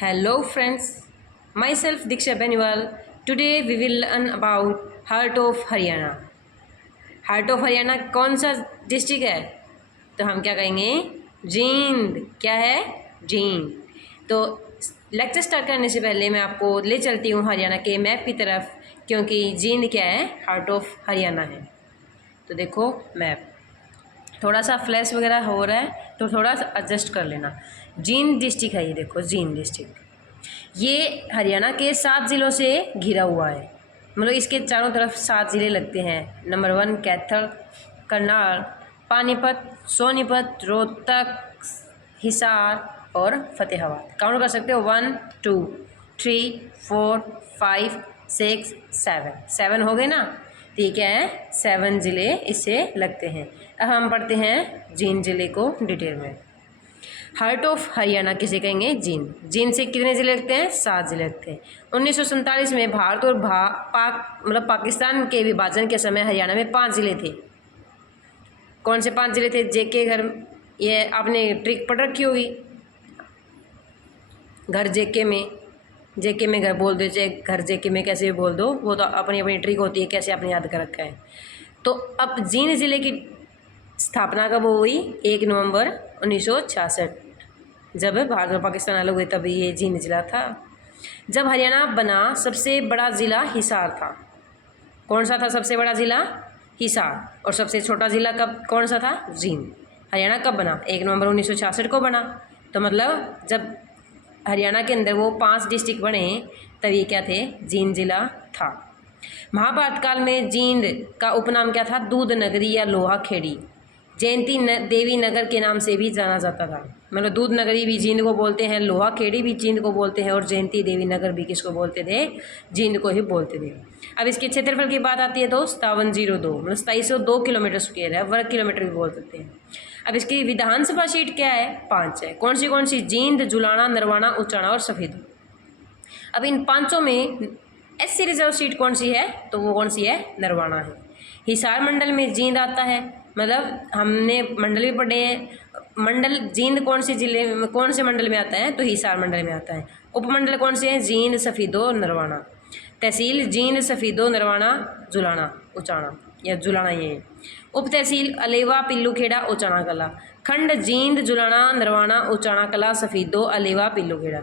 Hello friends, myself Diksha Benwal. Today we will learn about Heart of Haryana. Heart of Haryana कौन सा district है? तो हम क्या कहेंगे? जींद। क्या है? जींद। तो लेक्चर स्टार्ट करने से पहले मैं आपको ले चलती हूँ हरियाणा के मैप की तरफ, क्योंकि जींद क्या है? हार्ट ऑफ हरियाणा है। तो देखो मैप, थोड़ा सा फ्लैश वगैरह हो रहा है तो थोड़ा सा एडजस्ट कर लेना। जींद डिस्ट्रिक्ट है ये, देखो जींद डिस्ट्रिक्ट। ये हरियाणा के 7 ज़िलों से घिरा हुआ है, मतलब इसके चारों तरफ 7 ज़िले लगते हैं। नंबर 1 कैथल, करनाल, पानीपत, सोनीपत, रोहतक, हिसार और फतेहाबाद। काउंट कर सकते हो 1 2 3 4 5 6 7 हो गए ना। तो ये क्या है? 7 ज़िले इससे लगते हैं। अब हम पढ़ते हैं जींद ज़िले को डिटेल में। हार्ट ऑफ हरियाणा किसे कहेंगे? जींद। जींद से कितने ज़िले लगते हैं? 7 ज़िले लगते हैं। 1947 में भारत और पाकिस्तान के विभाजन के समय हरियाणा में 5 ज़िले थे। कौन से 5 ज़िले थे? जेके घर, ये आपने ट्रिक पढ़ रखी होगी, घर जेके में घर बोल दो, चाहे घर जेके में कैसे भी बोल दो, वो तो अपनी अपनी ट्रिक होती है कैसे आपने याद कर रखा है। तो अब जींद ज़िले की स्थापना कब हुई? 1 नवंबर 1966, जब भारत और पाकिस्तान अलग हुए तभी ये जींद जिला था। जब हरियाणा बना सबसे बड़ा ज़िला हिसार था। कौन सा था सबसे बड़ा ज़िला? हिसार। और सबसे छोटा ज़िला कब कौन सा था? जींद। हरियाणा कब बना? 1 नवंबर 1966 को बना। तो मतलब जब हरियाणा के अंदर वो 5 डिस्ट्रिक्ट बने तब ये क्या थे? जींद जिला था। महाभारत काल में जींद का उपनाम क्या था? दूध नगरी या लोहा खेड़ी। जयंती देवी नगर के नाम से भी जाना जाता था। मतलब दूध नगरी भी जींद को बोलते हैं, लोहा खेड़ी भी जींद को बोलते हैं, और जयंती देवी नगर भी किसको बोलते थे? जींद को ही बोलते थे। अब इसके क्षेत्रफल की बात आती है तो 5702, मतलब 2702 किलोमीटर स्क्वायर है, वर्ग किलोमीटर भी बोल सकते हैं। अब इसकी विधानसभा सीट क्या है? 5 है। कौन सी? जींद, जुलाना, नरवाना, उचाना और सफेद। अब इन 5 में एससी रिजर्व सीट कौन सी है? तो वो कौन सी है? नरवाना है। हिसार मंडल में जींद आता है, मतलब हमने मंडल भी पढ़े हैं। मंडल जींद कौन से जिले में, कौन से मंडल में आता है? तो हिसार मंडल में आता है। उपमंडल कौन से हैं? जींद, सफीदो, नरवाना। तहसील जींद, सफीदो, नरवाना, जुलाना, उचाना या जुलाना ये है। उप तहसील अलेवा, पिल्लूखेड़ा, उचाना कला। खंड जींद, जुलाना, नरवाना, उचाना कला, सफीदो, अलेवा, पिल्लूखेड़ा।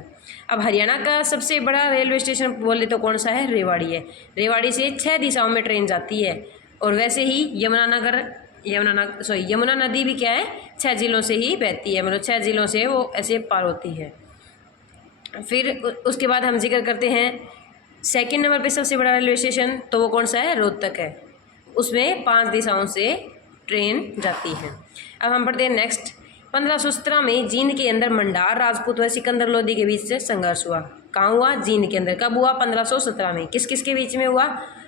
अब हरियाणा का सबसे बड़ा रेलवे स्टेशन बोले तो कौन सा है? रेवाड़ी है। रेवाड़ी से 6 दिशाओं में ट्रेन जाती है। और वैसे ही यमुना नदी भी क्या है? 6 ज़िलों से ही बहती है, मतलब 6 ज़िलों से वो ऐसे पार होती है। फिर उसके बाद हम जिक्र करते हैं सेकंड नंबर पे सबसे बड़ा रेलवे स्टेशन, तो वो कौन सा है? रोहतक है। उसमें 5 दिशाओं से ट्रेन जाती है। अब हम पढ़ते हैं नेक्स्ट। 1517 में जींद के अंदर मंडार राजपूत व सिकंदर लोदी के बीच से संघर्ष हुआ। कहाँ हुआ? जींद के अंदर। कब हुआ? 1517 में। किस किस के बीच में हुआ?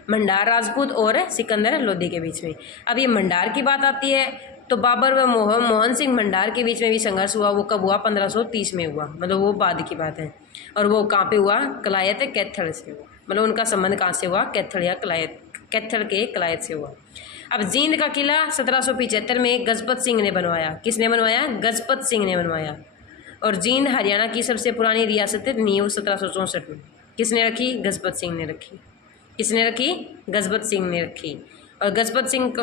मंडार राजपूत और सिकंदर लोदी के बीच में। अब ये मंडार की बात आती है तो बाबर व मोहन सिंह मंडार के बीच में भी संघर्ष हुआ। वो कब हुआ? 1530 में हुआ, मतलब वो बाद की बात है। और वो कहाँ पे हुआ? कलायत कैथल से हुआ, मतलब उनका संबंध कहाँ से हुआ? कैथल या कलायत, कैथल के कलायत से हुआ। अब जींद का किला 1775 में गजपत सिंह ने बनवाया। किसने बनवाया? गजपत सिंह ने बनवाया। और जींद हरियाणा की सबसे पुरानी रियासत नींव 1764 में किसने रखी? गजपत सिंह ने रखी। किसने रखी? गजपत सिंह ने रखी। और गजपत सिंह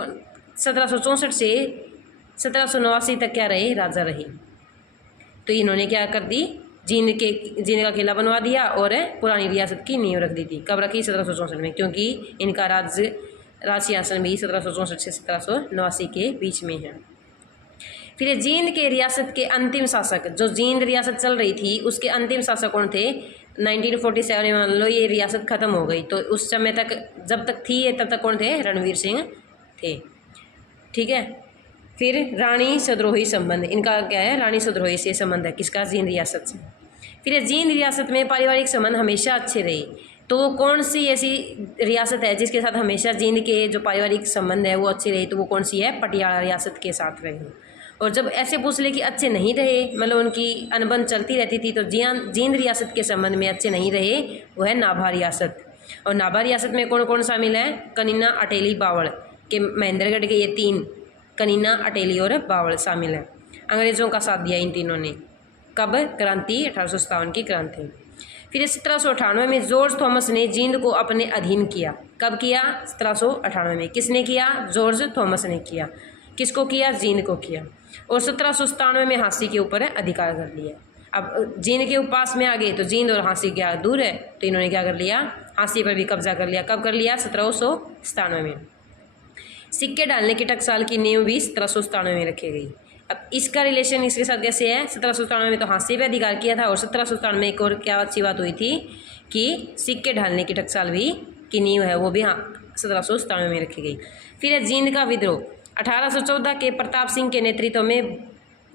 1764 से 1789 तक क्या रहे? राजा रहे। तो इन्होंने क्या कर दी? जींद का किला बनवा दिया और पुरानी रियासत की नींव रख दी थी। कब रखी? 1764 में, क्योंकि इनका राज सिंहासन भी 1764 से 1789 के बीच में है। फिर जींद के रियासत के अंतिम शासक, जो जींद रियासत चल रही थी उसके अंतिम शासक कौन थे? 1947 में मान लो ये रियासत ख़त्म हो गई, तो उस समय तक जब तक थी ये तब तक कौन थे? रणवीर सिंह थे। ठीक है। फिर रानी सद्रोही संबंध, इनका क्या है? रानी सद्रोही से संबंध है। किसका? जींद रियासत से। फिर जींद रियासत में पारिवारिक संबंध हमेशा अच्छे रहे। तो वो कौन सी ऐसी रियासत है जिसके साथ हमेशा जींद के जो पारिवारिक संबंध है वो अच्छे रहे? तो वो कौन सी है? पटियाला रियासत के साथ रहे। और जब ऐसे पूछ ले कि अच्छे नहीं रहे, मतलब उनकी अनबन चलती रहती थी, तो जींद रियासत के संबंध में अच्छे नहीं रहे, वो है नाभा रियासत। और नाभा रियासत में कौन कौन शामिल है? कनीना, अटेली, बावड़ के महेंद्रगढ़ के ये 3, कनीना, अटेली और बावड़ शामिल हैं। अंग्रेज़ों का साथ दिया इन तीनों ने। कब क्रांति? 1857 की क्रांति। फिर 1798 में जॉर्ज थॉमस ने जींद को अपने अधीन किया। कब किया? 1798 में। किसने किया? जॉर्ज थॉमस ने किया। किसको किया? जींद को किया। और 1797 में हाँसी के ऊपर अधिकार कर लिया। अब जींद के पास में आ गए तो जींद और हाँसी क्या दूर है, तो इन्होंने क्या कर लिया? हाँसी पर भी कब्जा कर लिया। कब कर लिया? 1797 में। सिक्के डालने की टकसाल की नींव भी 1797 में रखी गई। अब इसका रिलेशन इसके साथ कैसे है? 1797 में तो हाँसी पे अधिकार किया था, और 1797 में एक और क्या अच्छी बात हुई थी कि सिक्के ढालने की टकसाल भी की नींव है वो भी 1797 में रखी गई। फिर है जींद का विद्रोह। 1814 के प्रताप सिंह के नेतृत्व में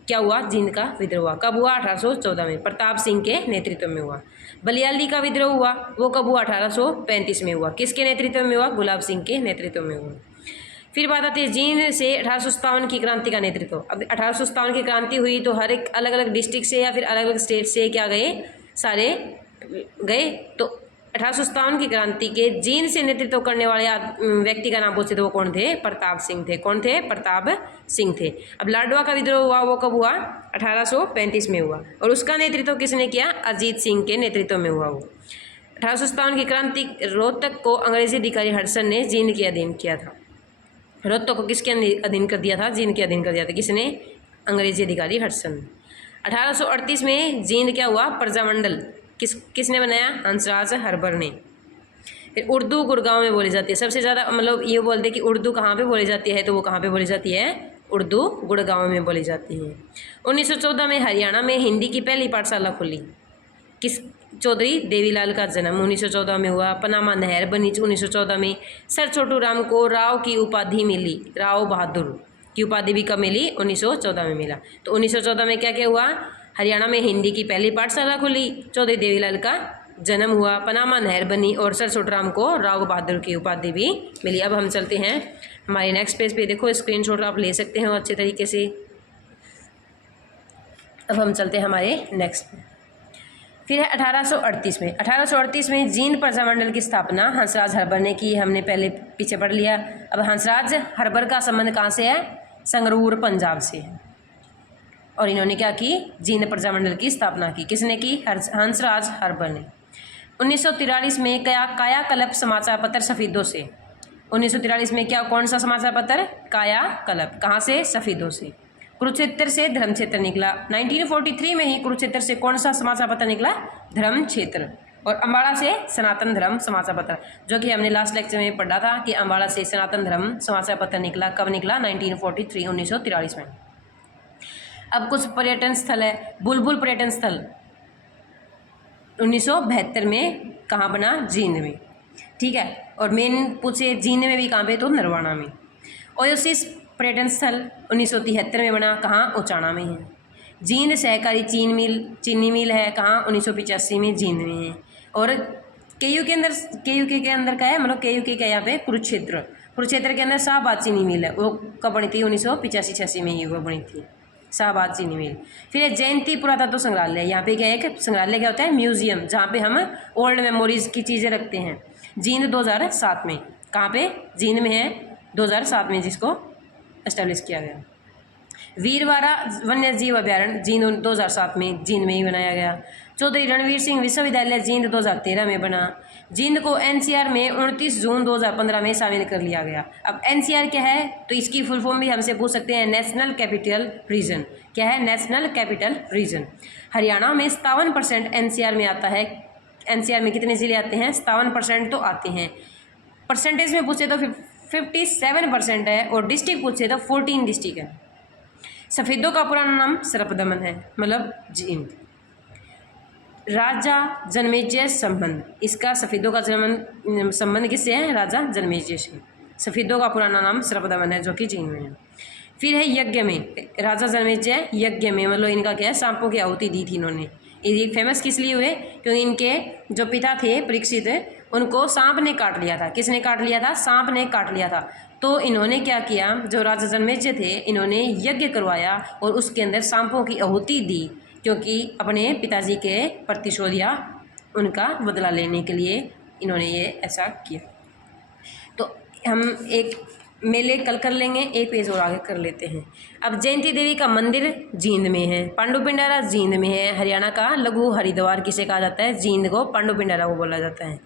क्या हुआ? जींद का विद्रोह हुआ। कब हुआ? 1814 में प्रताप सिंह के नेतृत्व में हुआ। बलियाली का विद्रोह हुआ, वो कब हुआ? 1835 में हुआ। किसके नेतृत्व में हुआ? गुलाब सिंह के नेतृत्व में हुआ। फिर बात आती है जींद से 1857 की क्रांति का नेतृत्व। अब 1857 की क्रांति हुई तो हर एक अलग अलग डिस्ट्रिक्ट से या फिर अलग अलग स्टेट से क्या गए? सारे गए। तो 1857 की क्रांति के जींद से नेतृत्व करने वाले व्यक्ति का नाम पूछे तो वो कौन थे? प्रताप सिंह थे। कौन थे? प्रताप सिंह थे। अब लाडवा का विद्रोह हुआ, वो कब हुआ? 1835 में हुआ, और उसका नेतृत्व किसने किया? अजीत सिंह के नेतृत्व में हुआ वो। 1857 की क्रांति रोहतक को अंग्रेजी अधिकारी हडसन ने जींद के अधीन किया था। रोहतक को किसके अधीन कर दिया था? जींद के अधीन कर दिया था। किसने? अंग्रेजी अधिकारी हडसन। 1838 में जींद क्या हुआ? प्रजामंडल किसने बनाया? हंसराज हर्बर ने। फिर उर्दू गुड़गांव में बोली जाती है। सबसे ज़्यादा मतलब ये बोलते कि उर्दू कहाँ पे बोली जाती है, तो वो कहाँ पे बोली जाती है? उर्दू गुड़गांव में बोली जाती है। 1914 में हरियाणा में हिंदी की पहली पाठशाला खुली। किस? चौधरी देवीलाल का जन्म 1914 में हुआ। पनामा नहर बनी 1914 में। सर छोटू राम को राव की उपाधि मिली, राव बहादुर की उपाधि भी कब मिली? 1914 में मिला। तो 1914 में क्या क्या हुआ? हरियाणा में हिंदी की पहली पाठशाला खुली, चौधरी देवीलाल का जन्म हुआ, पनामा नहर बनी, और सर छोटू राम को राव बहादुर की उपाधि भी मिली। अब हम चलते हैं हमारे नेक्स्ट पेज पे। देखो स्क्रीनशॉट आप ले सकते हो अच्छे तरीके से। अब हम चलते हैं हमारे नेक्स्ट। फिर है 1838 में। 1838 में जींद प्रजामंडल की स्थापना हंसराज हर्बर ने की। हमने पहले पीछे पढ़ लिया। अब हंसराज हर्बर का संबंध कहाँ से है? संगरूर पंजाब से है। और इन्होंने क्या की? जींद प्रजामंडल की स्थापना की। किसने की? हंसराज हर्बर ने। 1943 में कायाकल्प समाचार पत्र सफेदों से। 1943 में क्या, कौन सा समाचार पत्र? कायाकल्प। कहाँ से? सफेदों से। कुरुक्षेत्र से धर्मक्षेत्र निकला। 1943 में ही कुरुक्षेत्र से कौन सा समाचार पत्र निकला? धर्मक्षेत्र। और अम्बाड़ा से सनातन धर्म समाचार पत्र, जो कि हमने लास्ट लेक्चर में पढ़ा था कि अम्बाड़ा से सनातन धर्म समाचार पत्र निकला। कब निकला? 1943, 1943 में। अब कुछ पर्यटन स्थल है। बुलबुल पर्यटन स्थल 1972 में कहाँ बना? जींद में। ठीक है। और मेन पूछे जींद में भी कहाँ पे? तो नरवाना में। ओयोसिस पर्यटन स्थल 1973 में बना। कहाँ? उचाना में है। जींद सहकारी चीनी मिल है। कहाँ? 1985 में जींद में है। और केयू के अंदर का है, मतलब केयू का यहाँ पे कुरुक्षेत्र के अंदर शाहबाद चीनी मिल है। वो कब बनी थी? 1985-86 में ही वो बनी थी, शाहबाद चीनी मिल। फिर है जयंती पुरातत्व संग्रहालय। यहाँ पे क्या है? एक संग्रहालय क्या होता है? म्यूजियम, जहाँ पे हम ओल्ड मेमोरीज की चीज़ें रखते हैं। जींद 2007 में। कहाँ पे? जींद में है 2007 में, जिसको एस्टेब्लिश किया गया। वीरवाड़ा वन्य जीव अभ्यारण्य जींद 2007 में, जींद में ही बनाया गया। चौधरी रणवीर सिंह विश्वविद्यालय जींद 2013 में बना। जींद को एनसीआर में 29 जून 2015 में शामिल कर लिया गया। अब एनसीआर क्या है? तो इसकी फुल फॉर्म भी हमसे पूछ सकते हैं, नेशनल कैपिटल रीजन। क्या है? National capital region. हरियाणा में 57% एनसीआर में आता है। एनसीआर में कितने जिले आते हैं? 57% तो आते हैं। परसेंटेज में पूछे तो 57% है, और डिस्ट्रिक्ट पूछे तो 14 डिस्ट्रिक्ट है। सफ़ेदों का पुराना नाम सर्पदमन है, मतलब जींद। राजा जन्मेजय संबंध, इसका सफ़ेदों का संबंध किससे है? राजा जन्मेजय से। सफ़ेदों का पुराना नाम सर्पदमन है, जो कि जींद में है। फिर है यज्ञ में। राजा जन्मेजय यज्ञ में, मतलब इनका क्या है? सांपों की आहुति दी थी इन्होंने। ये फेमस किस लिए हुए? क्योंकि इनके जो पिता थे परीक्षित, उनको सांप ने काट लिया था। किसने काट लिया था? सांप ने काट लिया था। तो इन्होंने क्या किया? जो राजा जन्मेजय थे, इन्होंने यज्ञ करवाया और उसके अंदर सांपों की आहुति दी, क्योंकि अपने पिताजी के प्रतिशोध या उनका बदला लेने के लिए इन्होंने ये ऐसा किया। तो हम एक मेले कल कर लेंगे, एक पेज और आगे कर लेते हैं। अब जयंती देवी का मंदिर जींद में है, पांडु पिंडारा जींद में है। हरियाणा का लघु हरिद्वार किसे कहा जाता है? जींद को पांडु पिंडारा को बोला जाता है।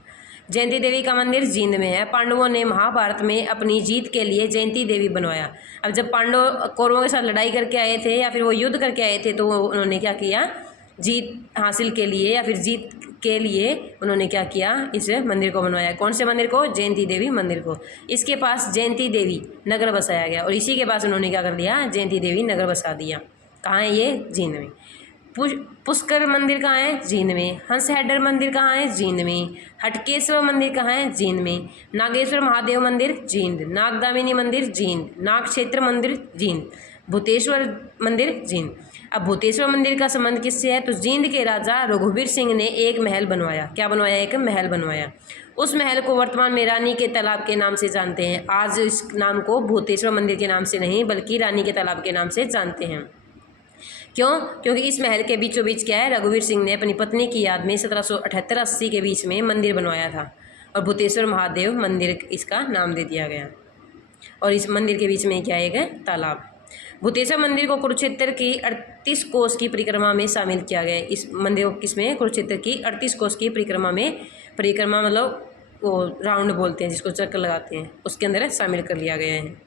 जयंती देवी का मंदिर जींद में है। पांडवों ने महाभारत में अपनी जीत के लिए जयंती देवी बनवाया। अब जब पांडव कौरवों के साथ लड़ाई करके आए थे या फिर वो युद्ध करके आए थे, तो उन्होंने क्या किया, जीत हासिल के लिए या फिर जीत के लिए उन्होंने क्या किया, इस मंदिर को बनवाया। कौन से मंदिर को? जयंती देवी मंदिर को। इसके पास जयंती देवी नगर बसाया गया और इसी के पास उन्होंने क्या कर दिया, जयंती देवी नगर बसा दिया। कहाँ है ये? जींद में। पुष्कर मंदिर कहाँ है? जींद में। हंस हेडर मंदिर कहाँ है? जींद में। हटकेश्वर मंदिर कहाँ है? जींद में। नागेश्वर महादेव मंदिर जींद। नागदामिनी मंदिर जींद। नाग क्षेत्र मंदिर जींद। भूतेश्वर मंदिर जींद। अब भूतेश्वर मंदिर का संबंध किससे है? तो जींद के राजा रघुवीर सिंह ने एक महल बनवाया। क्या बनवाया? एक महल बनवाया। उस महल को वर्तमान में रानी के तालाब के नाम से जानते हैं। आज इस नाम को भूतेश्वर मंदिर के नाम से नहीं बल्कि रानी के तालाब के नाम से जानते हैं। क्यों? क्योंकि इस महल के बीचों बीच क्या है, रघुवीर सिंह ने अपनी पत्नी की याद में 1778-80 के बीच में मंदिर बनवाया था और भूतेश्वर महादेव मंदिर इसका नाम दे दिया गया। और इस मंदिर के बीच में क्या है? तालाब। भूतेश्वर मंदिर को कुरुक्षेत्र की 38 कोस की परिक्रमा में शामिल किया गया। इस मंदिर को किसमें? कुरुक्षेत्र की 38 कोस की परिक्रमा मतलब वो राउंड बोलते हैं जिसको चक्कर लगाते हैं, उसके अंदर शामिल कर लिया गया है।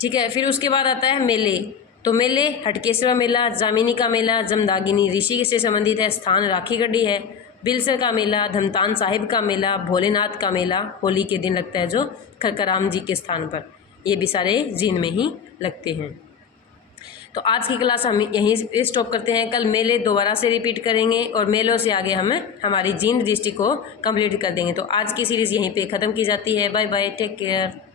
ठीक है। फिर उसके बाद आता है मेले। तो मेले हटकेश्वर मेला, जामिनी का मेला, जमदागिनी ऋषि से संबंधित है, स्थान राखी गढ़ी है। बिलसर का मेला, धमतान साहिब का मेला, भोलेनाथ का मेला होली के दिन लगता है जो खरखराम जी के स्थान पर, ये भी सारे जींद में ही लगते हैं। तो आज की क्लास हम यहीं स्टॉप करते हैं। कल मेले दोबारा से रिपीट करेंगे और मेलों से आगे हम हमारी जींद डिस्ट्रिक्ट को कंप्लीट कर देंगे। तो आज की सीरीज़ यहीं पे ख़त्म की जाती है। Bye bye, take care.